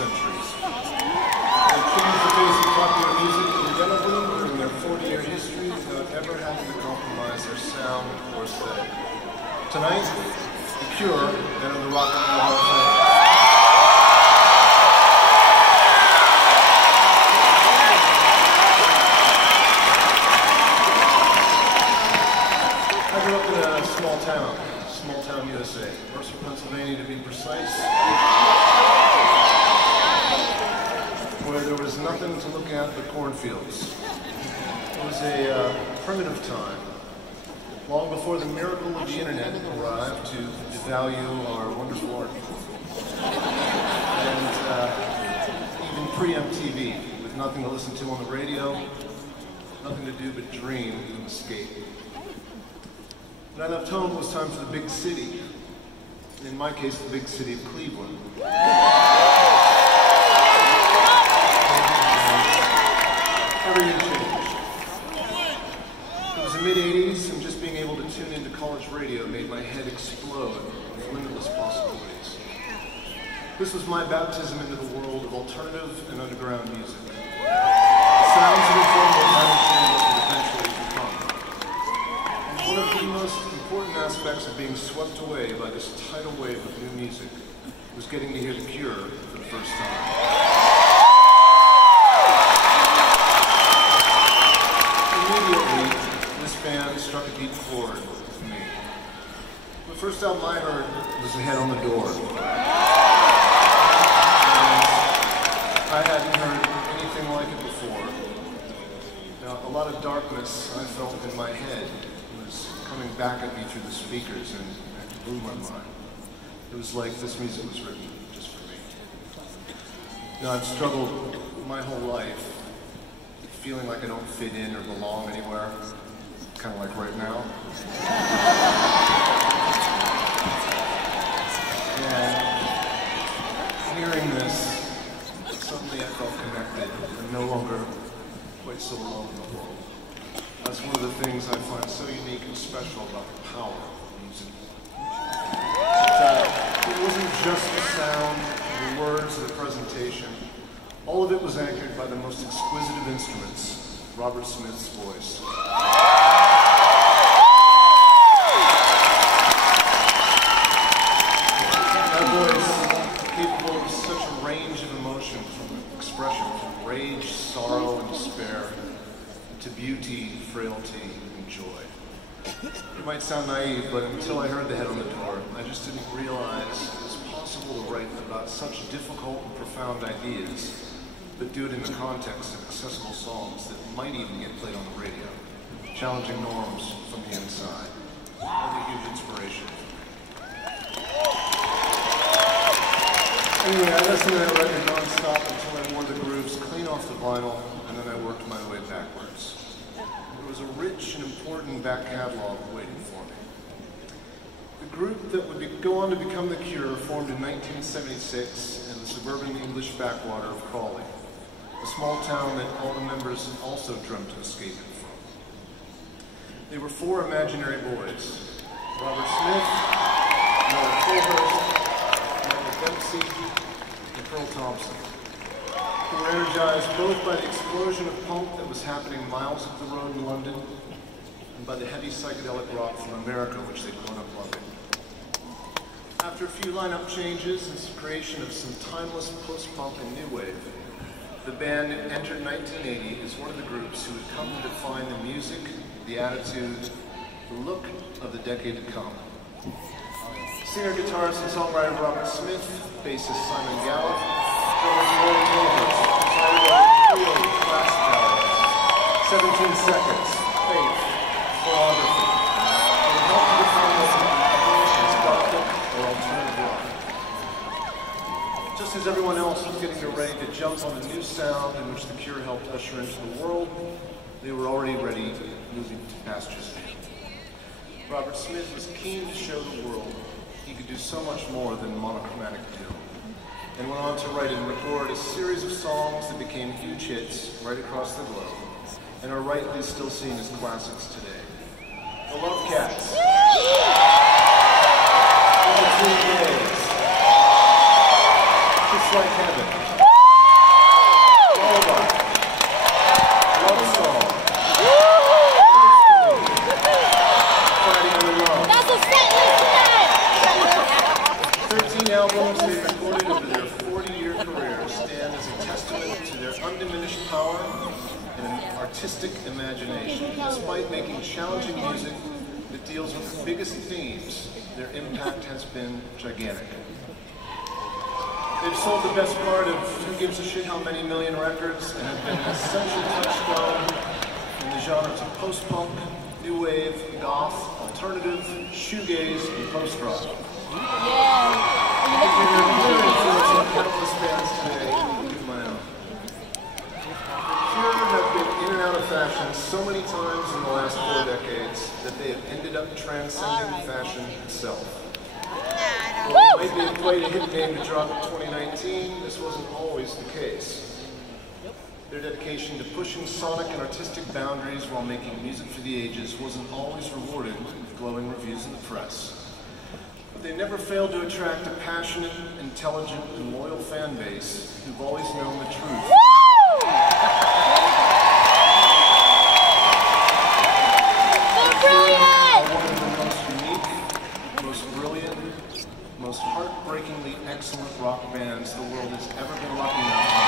centuries. They changed the face of popular music indelibly during their 40-year history without ever having to compromise their sound or aesthetic. Tonight, The Cure enter the Rock and Roll Hall of Fame. I grew up in a small town USA, Mercer, Pennsylvania to be precise, where there was nothing to look at but cornfields. It was a primitive time, long before the miracle of the internet arrived to devalue our wonderful art. And even pre-MTV, with nothing to listen to on the radio, nothing to do but dream and escape. When I left home, it was time for the big city. In my case, the big city of Cleveland. Everything changed. It was the mid-'80s, and just being able to tune into college radio made my head explode with limitless possibilities. This was my baptism into the world of alternative and underground music. The sounds of informal management would eventually become. One of the most important aspects of being swept away by this tidal wave of new music was getting to hear The Cure for the first time. Immediately, this band struck a deep chord with me. The first album I heard was The Head on the Door. And I hadn't heard anything like it before. Now, a lot of darkness I felt in my head coming back at me through the speakers and it blew my mind. It was like this music was written just for me. You know, I've struggled my whole life feeling like I don't fit in or belong anywhere, kind of like right now. And hearing this, suddenly I felt connected and no longer quite so alone in the world. That's one of the things I find so unique and special about the power of music. It wasn't just the sound, the words, or the presentation. All of it was anchored by the most exquisite of instruments, Robert Smith's voice. That voice, capable of such a range of emotion, from expression, from rage, sorrow, and despair, to beauty, frailty, and joy. It might sound naive, but until I heard The Head on the Door, I just didn't realize it was possible to write about such difficult and profound ideas, but do it in the context of accessible songs that might even get played on the radio, challenging norms from the inside. That's a huge inspiration. Anyway, I listened to that record non-stop until I wore the grooves clean off the vinyl, and then I worked my way backwards. There was a rich and important back catalog waiting for me. The group that would go on to become The Cure formed in 1976 in the suburban English backwater of Crawley, a small town that all the members also dreamt of escaping from. They were four imaginary boys: Robert Smith, Noel Fulhurst, Michael Dempsey, and Pearl Thompson, who were energized both by the explosion of punk that was happening miles up the road in London, and by the heavy psychedelic rock from America, which they'd grown up loving. After a few lineup changes and the creation of some timeless post-punk and new wave, the band entered 1980 as one of the groups who had come to define the music, the attitude, the look of the decade to come. Singer, guitarist, and songwriter Robert Smith, bassist Simon Gallup, drummer Noel Fulhurst, decided on a trio of classic albums: 17 Seconds, Faith, Pornography, and helped to define what as gothic or alternative rock. Just as everyone else was getting ready to jump on the new sound in which The Cure helped usher into the world, they were already ready, moving to pastures new. Robert Smith was keen to show the world he could do so much more than monochromatic doom, and went on to write and record a series of songs that became huge hits right across the globe, and are rightly still seen as classics today. The Love Cats, In Between Days, Like Heaven, Lullaby, Love Song, Friday Under Love. That's a set list 13 albums they've recorded over their 40-year career stand as a testament to their undiminished power and an artistic imagination. Despite making challenging music that deals with the biggest themes, their impact has been gigantic. They've sold the best part of who gives a shit how many million records and have been an essential touchstone in the genres of post-punk, new wave, goth, alternative, shoegaze, and post-rock. They're clear influence on countless bands today, including my own. Cure have been in and out of fashion so many times in the last 4 decades that they have ended up transcending fashion itself. Well, it might be quite a hit name to drop in 2019, this wasn't always the case. Their dedication to pushing sonic and artistic boundaries while making music for the ages wasn't always rewarded with glowing reviews in the press. But they never failed to attract a passionate, intelligent, and loyal fan base who've always known the truth. Most heartbreakingly excellent rock bands the world has ever been lucky enough to make.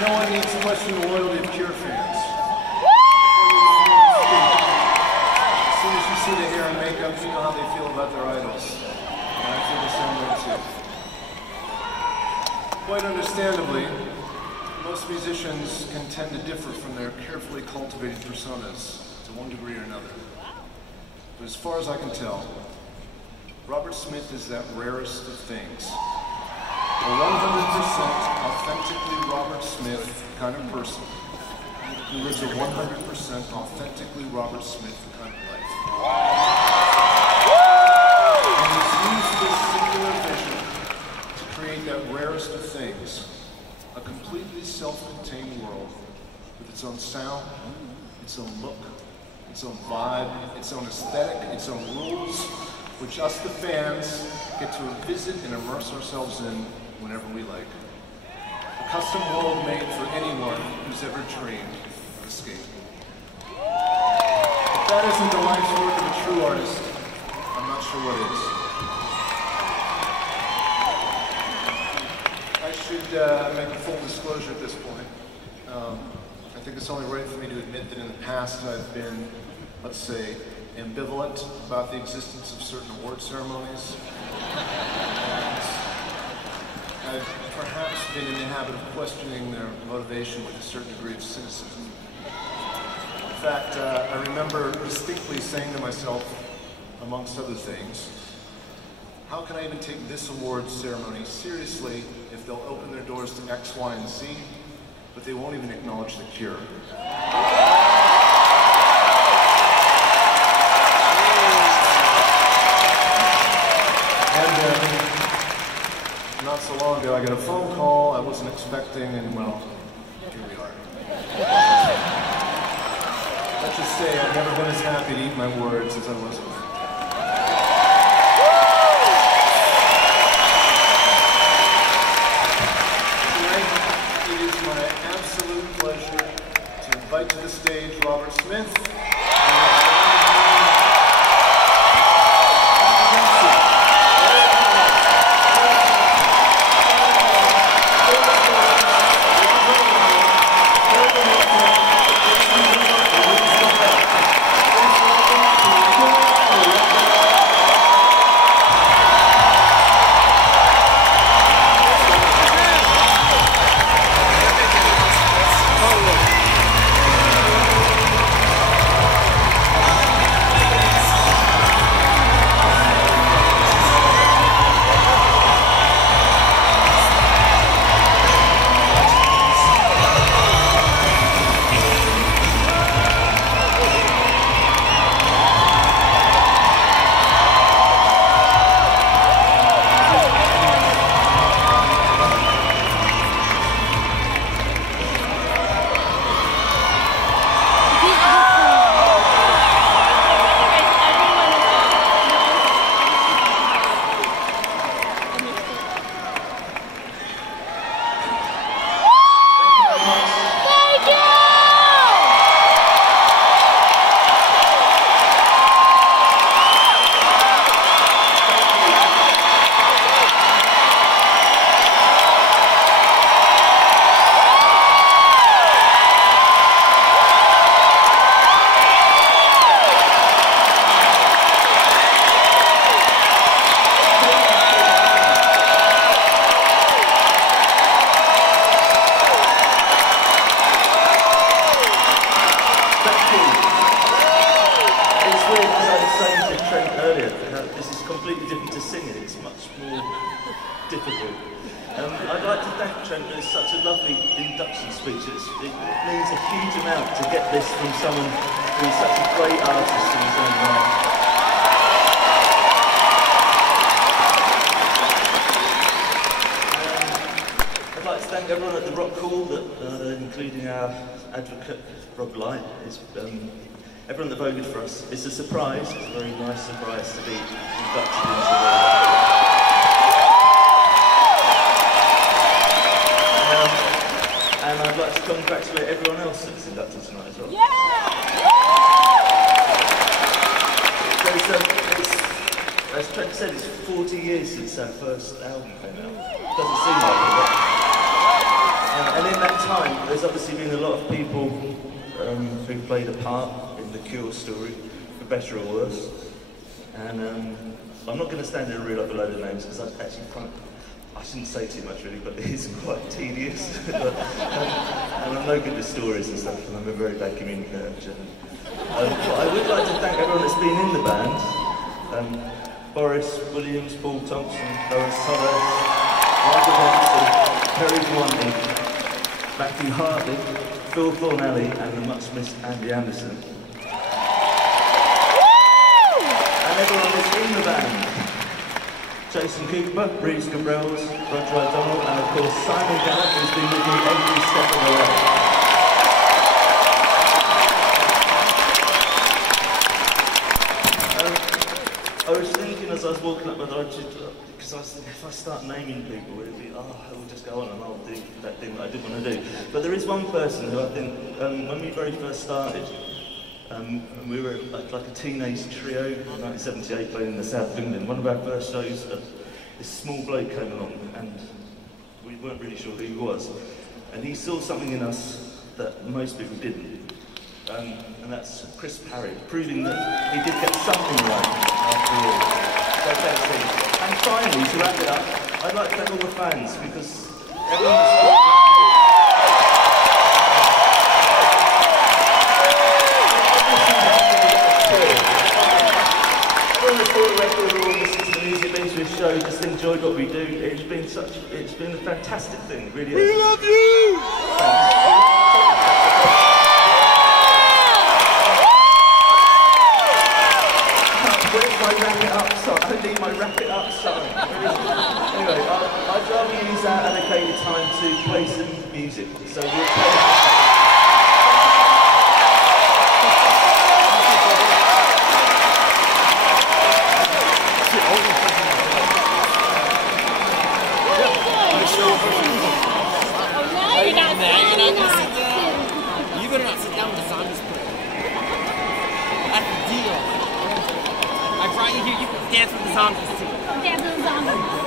No one needs to question the loyalty of Cure fans. As soon as you see the hair and makeup, you know how they feel about their idols. And I feel the same way too. Quite understandably, most musicians can tend to differ from their carefully cultivated personas to one degree or another. But as far as I can tell, Robert Smith is that rarest of things. A 100% authentically Robert Smith kind of person who lives a 100% authentically Robert Smith kind of life. And he's used this singular vision to create that rarest of things. A completely self-contained world with its own sound, its own look, its own vibe, its own aesthetic, its own rules, which us the fans get to visit and immerse ourselves in whenever we like. A custom world made for anyone who's ever dreamed of escape. If that isn't the life's work of a true artist, I'm not sure what is. I should make a full disclosure at this point. I think it's only right for me to admit that in the past I've been, let's say, ambivalent about the existence of certain award ceremonies. And I've perhaps been in the habit of questioning their motivation with a certain degree of cynicism. In fact, I remember distinctly saying to myself, amongst other things, how can I even take this awards ceremony seriously if they'll open their doors to X, Y, and Z, but they won't even acknowledge the Cure? And not so long ago, I got a phone call I wasn't expecting, and well, here we are. Let's just say I've never been as happy to eat my words as I was with them. Invite to the stage Robert Smith. this is completely different to singing. It's much more difficult. I'd like to thank Trent for such a lovely induction speech. It means a huge amount to get this from someone who is such a great artist in his own right. I'd like to thank everyone at the Rock Hall, including our advocate, Rob Light. Everyone that voted for us. It's a surprise, it's a very nice surprise to be inducted into and I'd like to congratulate everyone else that's inducted tonight as well. Yeah! So as Trent said, it's 40 years since our first album came out. Doesn't seem like it, but... and in that time, there's obviously been a lot of people who played a part in the Cure story, for better or worse. And I'm not going to stand here and reel up a load of names because I shouldn't say too much really, but it is quite tedious. And I'm no good with stories and stuff, and I'm a very bad communicator. But I would like to thank everyone that's been in the band. Boris Williams, Paul Thompson, Lawrence Thomas, Michael Thompson, Perry Dwandy, Matthew Hartley, Phil Thornelly, and the much missed Andy Anderson. And everyone that's in the band. Jason Cooper, Reeves Gabrels, Roger O'Donnell, and of course Simon Gallup, who's been with me every step of the way. I was thinking as I was walking up whether I should, because I was thinking if I start naming people, it'll be, we'll just go on and I'll do that thing that I didn't want to do. But there is one person who I think, when we very first started, we were like a teenage trio in 1978 playing in the south of England. One of our first shows, this small bloke came along and we weren't really sure who he was. And he saw something in us that most people didn't. And that's Chris Parry, proving that he did get something right after all. And finally, to wrap it up, I'd like to thank all the fans because everyone that's show, just enjoyed what we do. It's been a fantastic thing, it really is. We love you! Where's my wrap it up song? I need my wrap it up song. Anyway, I'd rather use our allocated time to play some music. So we'll play. You're not gonna sit down. You better not sit down with the zombies play. That's the deal. I brought you here, you can dance with the zombies too. Dance with the zombies.